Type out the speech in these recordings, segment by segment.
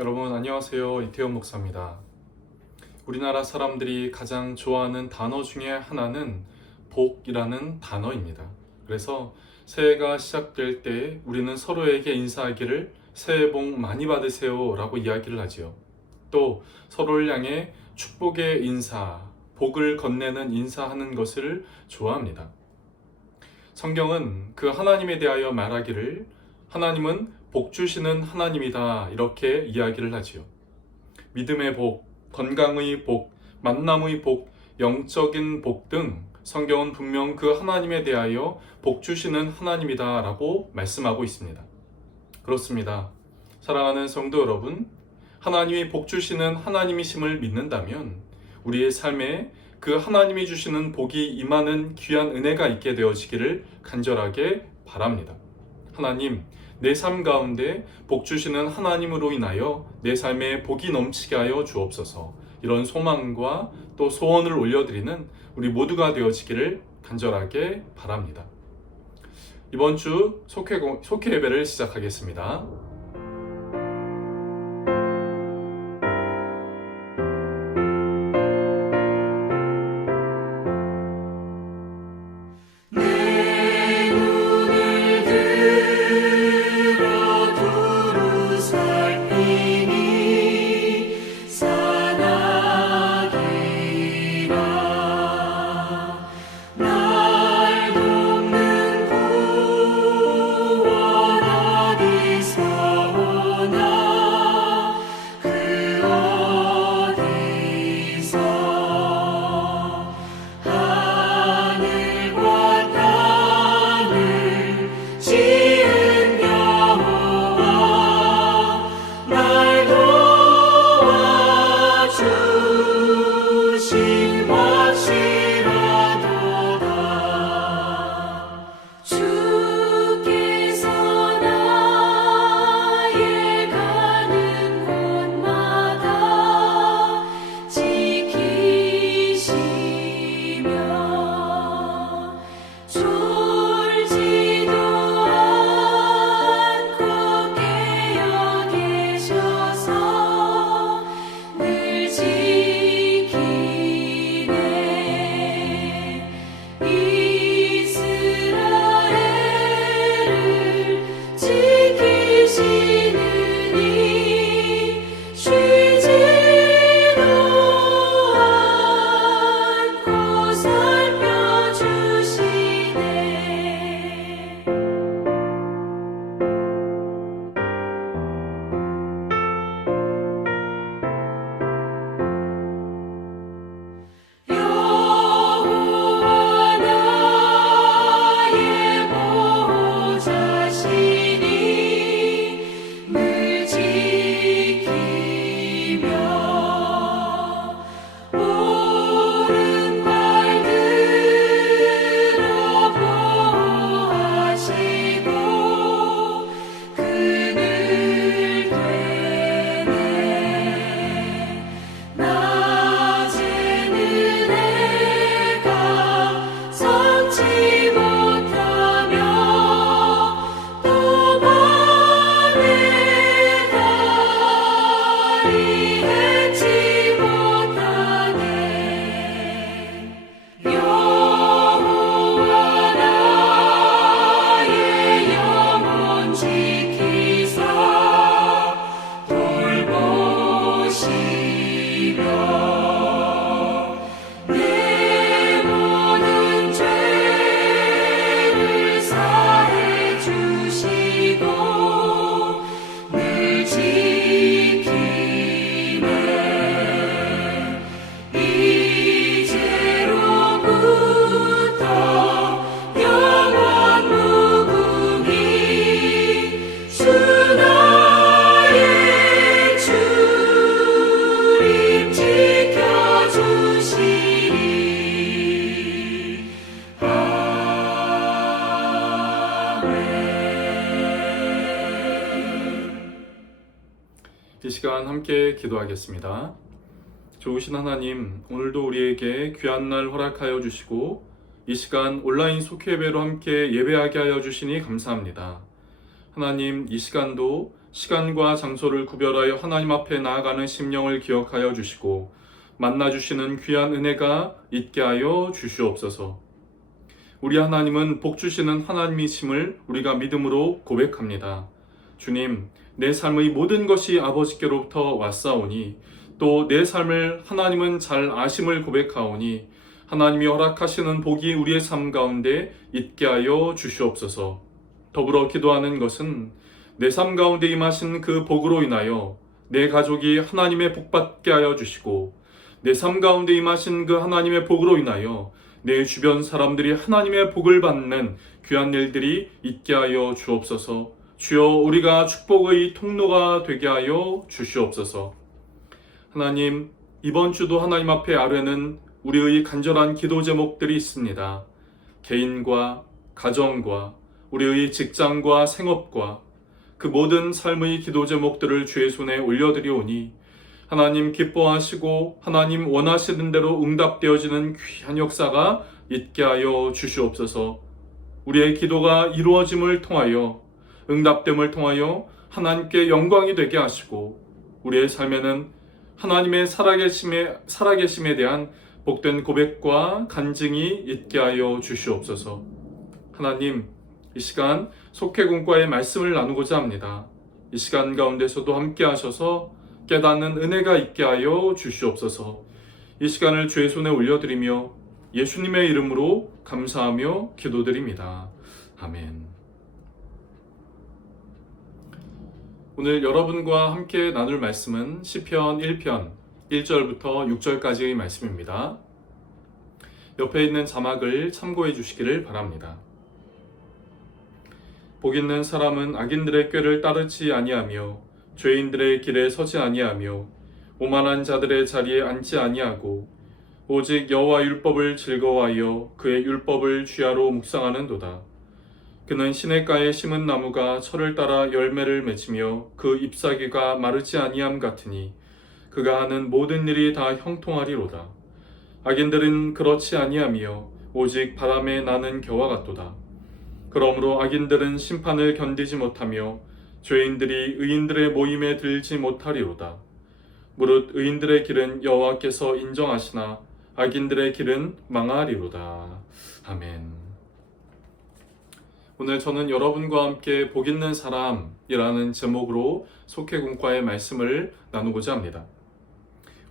여러분 안녕하세요. 이태원 목사입니다. 우리나라 사람들이 가장 좋아하는 단어 중에 하나는 복이라는 단어입니다. 그래서 새해가 시작될 때 우리는 서로에게 인사하기를 새해 복 많이 받으세요 라고 이야기를 하지요. 또 서로를 향해 축복의 인사, 복을 건네는 인사하는 것을 좋아합니다. 성경은 그 하나님에 대하여 말하기를 하나님은 복 주시는 하나님이다 이렇게 이야기를 하지요. 믿음의 복, 건강의 복, 만남의 복, 영적인 복 등 성경은 분명 그 하나님에 대하여 복 주시는 하나님이다 라고 말씀하고 있습니다. 그렇습니다. 사랑하는 성도 여러분, 하나님이 복 주시는 하나님이심을 믿는다면 우리의 삶에 그 하나님이 주시는 복이 임하는 귀한 은혜가 있게 되어지기를 간절하게 바랍니다. 하나님, 내 삶 가운데 복 주시는 하나님으로 인하여 내 삶에 복이 넘치게 하여 주옵소서. 이런 소망과 또 소원을 올려드리는 우리 모두가 되어지기를 간절하게 바랍니다. 이번 주 속회 예배를 시작하겠습니다. 이 시간 함께 기도하겠습니다. 좋으신 하나님, 오늘도 우리에게 귀한 날 허락하여 주시고 이 시간 온라인 속회예배로 함께 예배하게 하여 주시니 감사합니다. 하나님, 이 시간도 시간과 장소를 구별하여 하나님 앞에 나아가는 심령을 기억하여 주시고 만나 주시는 귀한 은혜가 있게 하여 주시옵소서. 우리 하나님은 복 주시는 하나님이심을 우리가 믿음으로 고백합니다. 주님, 내 삶의 모든 것이 아버지께로부터 왔사오니 또 내 삶을 하나님은 잘 아심을 고백하오니 하나님이 허락하시는 복이 우리의 삶 가운데 있게 하여 주시옵소서. 더불어 기도하는 것은 내 삶 가운데 임하신 그 복으로 인하여 내 가족이 하나님의 복 받게 하여 주시고 내 삶 가운데 임하신 그 하나님의 복으로 인하여 내 주변 사람들이 하나님의 복을 받는 귀한 일들이 있게 하여 주옵소서. 주여, 우리가 축복의 통로가 되게 하여 주시옵소서. 하나님, 이번 주도 하나님 앞에 아뢰는 우리의 간절한 기도 제목들이 있습니다. 개인과 가정과 우리의 직장과 생업과 그 모든 삶의 기도 제목들을 주의 손에 올려드리오니 하나님 기뻐하시고 하나님 원하시는 대로 응답되어지는 귀한 역사가 있게 하여 주시옵소서. 우리의 기도가 이루어짐을 통하여 응답됨을 통하여 하나님께 영광이 되게 하시고 우리의 삶에는 하나님의 살아계심에 대한 복된 고백과 간증이 있게 하여 주시옵소서. 하나님, 이 시간 속회공과의 말씀을 나누고자 합니다. 이 시간 가운데서도 함께 하셔서 깨닫는 은혜가 있게 하여 주시옵소서. 이 시간을 주의 손에 올려드리며 예수님의 이름으로 감사하며 기도드립니다. 아멘. 오늘 여러분과 함께 나눌 말씀은 시편 1편 1절부터 6절까지의 말씀입니다. 옆에 있는 자막을 참고해 주시기를 바랍니다. 복 있는 사람은 악인들의 꾀를 따르지 아니하며 죄인들의 길에 서지 아니하며 오만한 자들의 자리에 앉지 아니하고 오직 여호와 율법을 즐거워하여 그의 율법을 주야로 묵상하는도다. 그는 시냇가에 심은 나무가 철을 따라 열매를 맺으며 그 잎사귀가 마르지 아니함 같으니 그가 하는 모든 일이 다 형통하리로다. 악인들은 그렇지 아니하며 오직 바람에 나는 겨와 같도다. 그러므로 악인들은 심판을 견디지 못하며 죄인들이 의인들의 모임에 들지 못하리로다. 무릇 의인들의 길은 여호와께서 인정하시나 악인들의 길은 망하리로다. 아멘. 오늘 저는 여러분과 함께 복 있는 사람이라는 제목으로 속회공과의 말씀을 나누고자 합니다.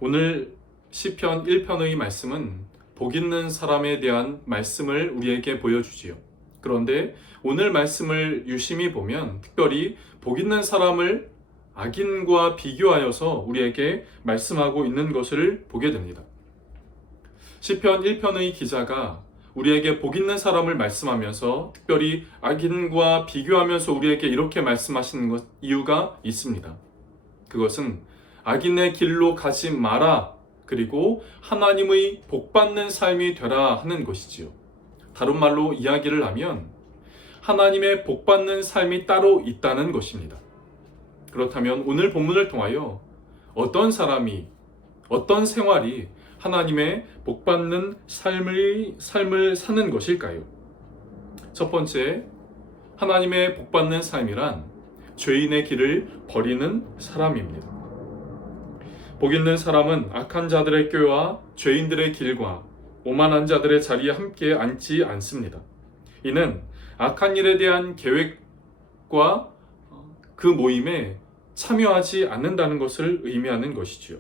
오늘 시편 1편의 말씀은 복 있는 사람에 대한 말씀을 우리에게 보여주지요. 그런데 오늘 말씀을 유심히 보면 특별히 복 있는 사람을 악인과 비교하여서 우리에게 말씀하고 있는 것을 보게 됩니다. 시편 1편의 기자가 우리에게 복 있는 사람을 말씀하면서 특별히 악인과 비교하면서 우리에게 이렇게 말씀하시는 이유가 있습니다. 그것은 악인의 길로 가지 마라, 그리고 하나님의 복받는 삶이 되라 하는 것이지요. 다른 말로 이야기를 하면 하나님의 복받는 삶이 따로 있다는 것입니다. 그렇다면 오늘 본문을 통하여 어떤 사람이, 어떤 생활이 하나님의 복받는 삶을 사는 것일까요? 첫 번째, 하나님의 복받는 삶이란 죄인의 길을 버리는 사람입니다. 복 있는 사람은 악한 자들의 꾀와 죄인들의 길과 오만한 자들의 자리에 함께 앉지 않습니다. 이는 악한 일에 대한 계획과 그 모임에 참여하지 않는다는 것을 의미하는 것이지요.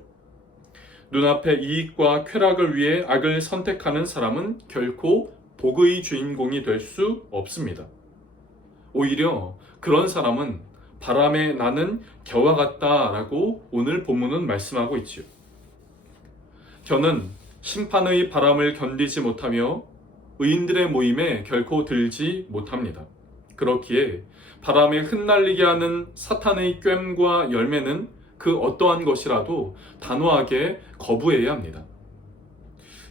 눈앞의 이익과 쾌락을 위해 악을 선택하는 사람은 결코 복의 주인공이 될 수 없습니다. 오히려 그런 사람은 바람에 나는 겨와 같다라고 오늘 본문은 말씀하고 있지요. 겨는 심판의 바람을 견디지 못하며 의인들의 모임에 결코 들지 못합니다. 그렇기에 바람에 흩날리게 하는 사탄의 괸과 열매는 그 어떠한 것이라도 단호하게 거부해야 합니다.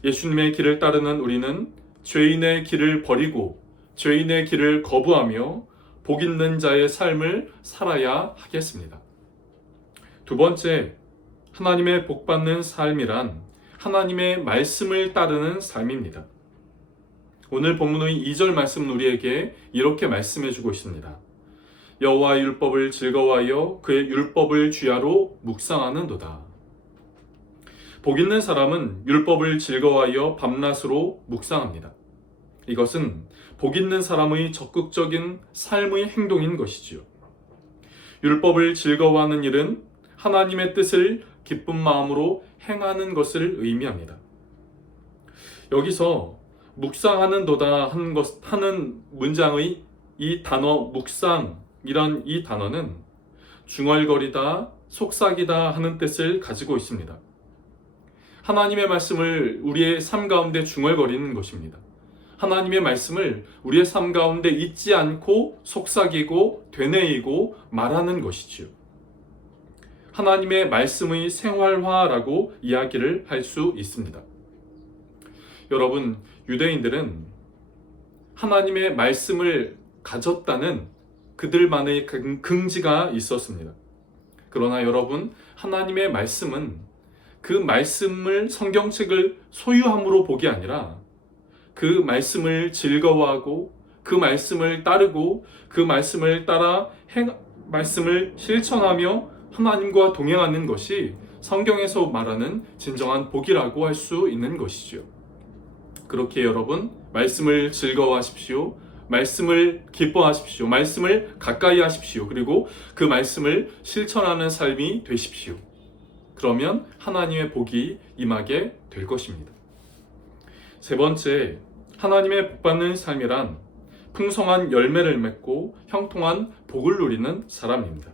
예수님의 길을 따르는 우리는 죄인의 길을 버리고 죄인의 길을 거부하며 복 있는 자의 삶을 살아야 하겠습니다. 두 번째, 하나님의 복받는 삶이란 하나님의 말씀을 따르는 삶입니다. 오늘 본문의 2절 말씀은 우리에게 이렇게 말씀해 주고 있습니다. 여호와의 율법을 즐거워하여 그의 율법을 주야로 묵상하는도다. 복 있는 사람은 율법을 즐거워하여 밤낮으로 묵상합니다. 이것은 복 있는 사람의 적극적인 삶의 행동인 것이지요. 율법을 즐거워하는 일은 하나님의 뜻을 기쁜 마음으로 행하는 것을 의미합니다. 여기서 묵상하는도다 하는 문장의 이 단어 묵상이란 이 단어는 중얼거리다, 속삭이다 하는 뜻을 가지고 있습니다. 하나님의 말씀을 우리의 삶 가운데 중얼거리는 것입니다. 하나님의 말씀을 우리의 삶 가운데 잊지 않고 속삭이고 되뇌이고 말하는 것이지요. 하나님의 말씀의 생활화라고 이야기를 할 수 있습니다. 여러분, 유대인들은 하나님의 말씀을 가졌다는 그들만의 긍지가 있었습니다. 그러나 여러분, 하나님의 말씀은 그 말씀을 성경책을 소유함으로 복이 아니라 그 말씀을 즐거워하고 그 말씀을 따르고 그 말씀을 따라 말씀을 실천하며 하나님과 동행하는 것이 성경에서 말하는 진정한 복이라고 할 수 있는 것이죠. 그렇게 여러분, 말씀을 즐거워하십시오. 말씀을 기뻐하십시오. 말씀을 가까이 하십시오. 그리고 그 말씀을 실천하는 삶이 되십시오. 그러면 하나님의 복이 임하게 될 것입니다. 세 번째, 하나님의 복받는 삶이란 풍성한 열매를 맺고 형통한 복을 누리는 사람입니다.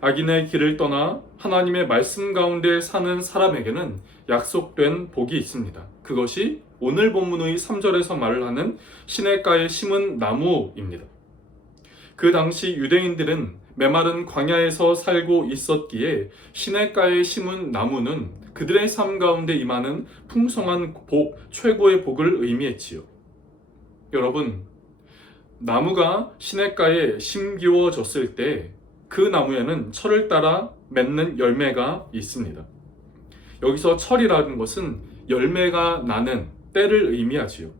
악인의 길을 떠나 하나님의 말씀 가운데 사는 사람에게는 약속된 복이 있습니다. 그것이 오늘 본문의 3절에서 말을 하는 시냇가에 심은 나무입니다. 그 당시 유대인들은 메마른 광야에서 살고 있었기에 시냇가에 심은 나무는 그들의 삶 가운데 임하는 풍성한 복, 최고의 복을 의미했지요. 여러분, 나무가 시냇가에 심기워졌을 때 그 나무에는 철을 따라 맺는 열매가 있습니다. 여기서 철이라는 것은 열매가 나는 때를 의미하지요.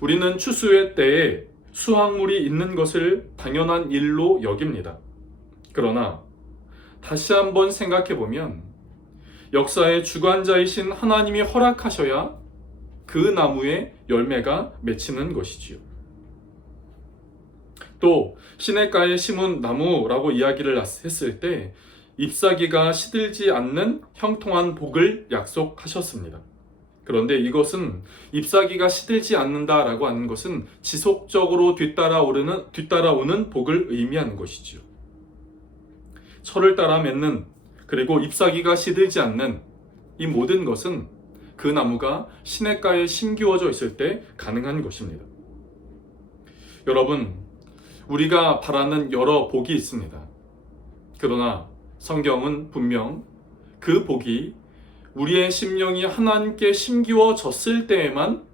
우리는 추수의 때에 수확물이 있는 것을 당연한 일로 여깁니다. 그러나 다시 한번 생각해 보면 역사의 주관자이신 하나님이 허락하셔야 그 나무에 열매가 맺히는 것이지요. 또 시냇가에 심은 나무라고 이야기를 했을 때 잎사귀가 시들지 않는 형통한 복을 약속하셨습니다. 그런데 이것은 잎사귀가 시들지 않는다라고 하는 것은 지속적으로 뒤따라오는 복을 의미하는 것이지요. 철을 따라 맺는, 그리고 잎사귀가 시들지 않는 이 모든 것은 그 나무가 시냇가에 심기워져 있을 때 가능한 것입니다. 여러분, 우리가 바라는 여러 복이 있습니다. 그러나 성경은 분명 그 복이 우리의 심령이 하나님께 심기워졌을 때에만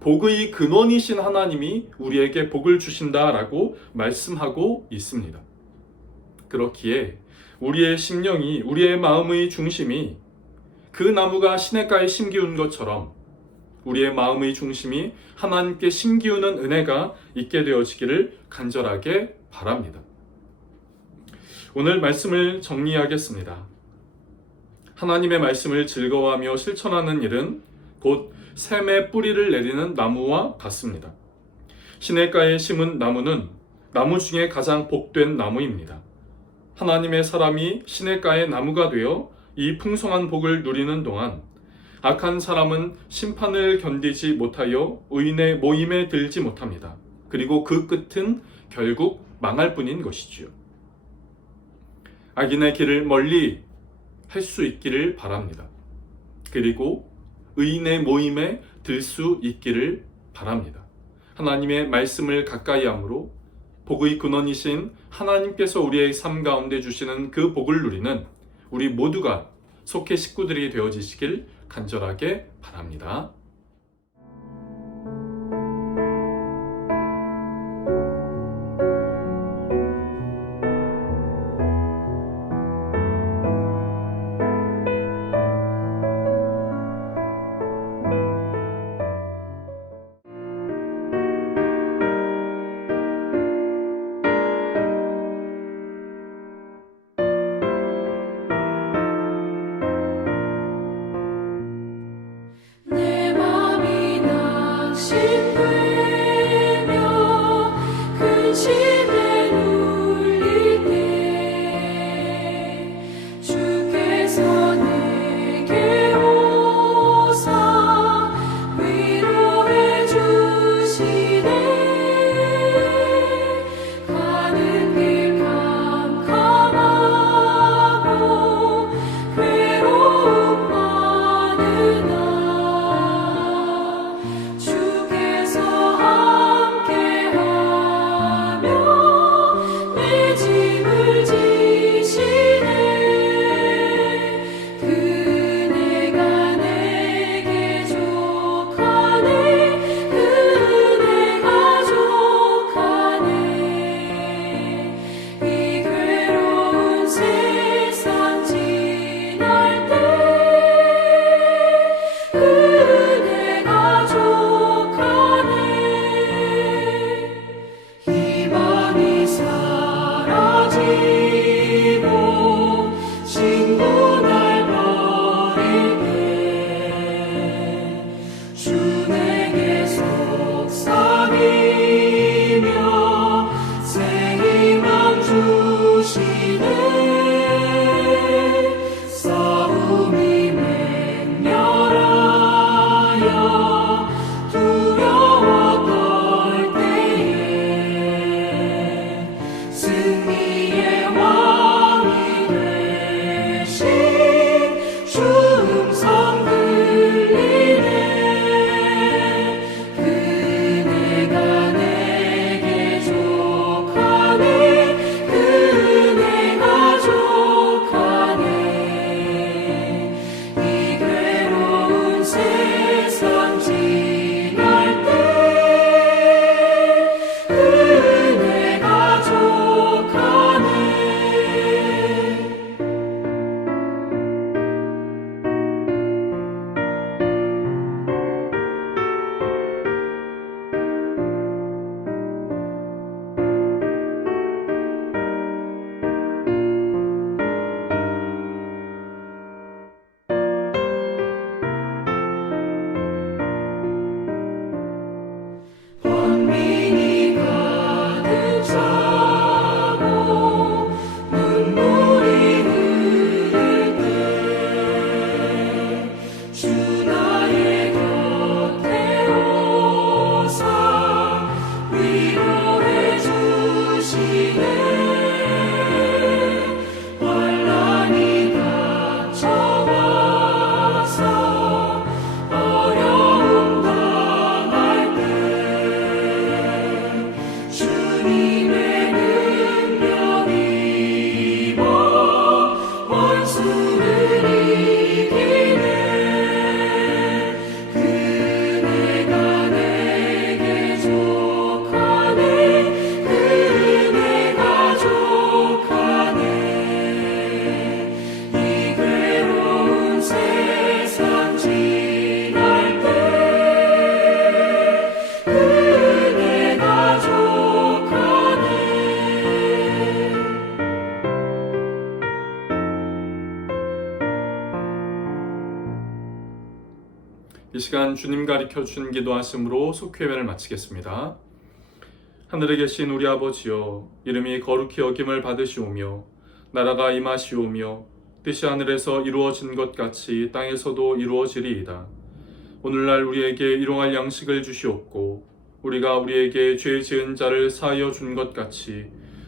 복의 근원이신 하나님이 우리에게 복을 주신다라고 말씀하고 있습니다. 그렇기에 우리의 심령이, 우리의 마음의 중심이 그 나무가 시냇가에 심기운 것처럼 우리의 마음의 중심이 하나님께 심기우는 은혜가 있게 되어지기를 간절하게 바랍니다. 오늘 말씀을 정리하겠습니다. 하나님의 말씀을 즐거워하며 실천하는 일은 곧 샘에 뿌리를 내리는 나무와 같습니다. 시냇가에 심은 나무는 나무 중에 가장 복된 나무입니다. 하나님의 사람이 시냇가의 나무가 되어 이 풍성한 복을 누리는 동안 악한 사람은 심판을 견디지 못하여 의인의 모임에 들지 못합니다. 그리고 그 끝은 결국 망할 뿐인 것이지요. 악인의 길을 멀리 할 수 있기를 바랍니다. 그리고 의인의 모임에 들 수 있기를 바랍니다. 하나님의 말씀을 가까이 함으로 복의 근원이신 하나님께서 우리의 삶 가운데 주시는 그 복을 누리는 우리 모두가 속해 식구들이 되어지시길 간절하게 바랍니다. 시간 주님 가르쳐 준 기도하심으로 속회회를 마치겠습니다. 하늘에 계신 우리 아버지여, 이름이 거룩히 여김을 받으시오며 나라가 임하시오며 뜻이 하늘에서 이루어진 것 같이 땅에서도 이루어지리이다. 오늘날 우리에게 일용할 양식을 주시옵고 우리가 우리에게 죄 지은 자를 사하여 준 것 같이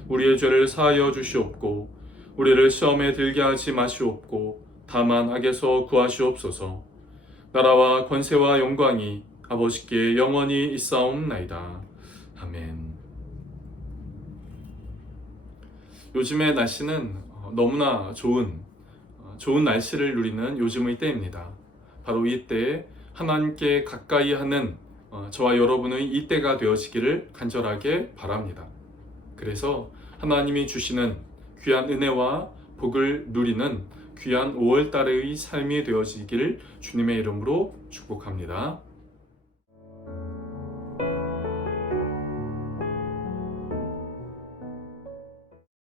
우리의 죄를 사하여 주시옵고 우리를 시험에 들게 하지 마시옵고 다만 악에서 구하시옵소서. 나라와 권세와 영광이 아버지께 영원히 있사옵나이다. 아멘. 요즘의 날씨는 너무나 좋은 날씨를 누리는 요즘의 때입니다. 바로 이때 하나님께 가까이 하는 저와 여러분의 이때가 되어지기를 간절하게 바랍니다. 그래서 하나님이 주시는 귀한 은혜와 복을 누리는 귀한 5월달의 삶이 되어지기를 주님의 이름으로 축복합니다.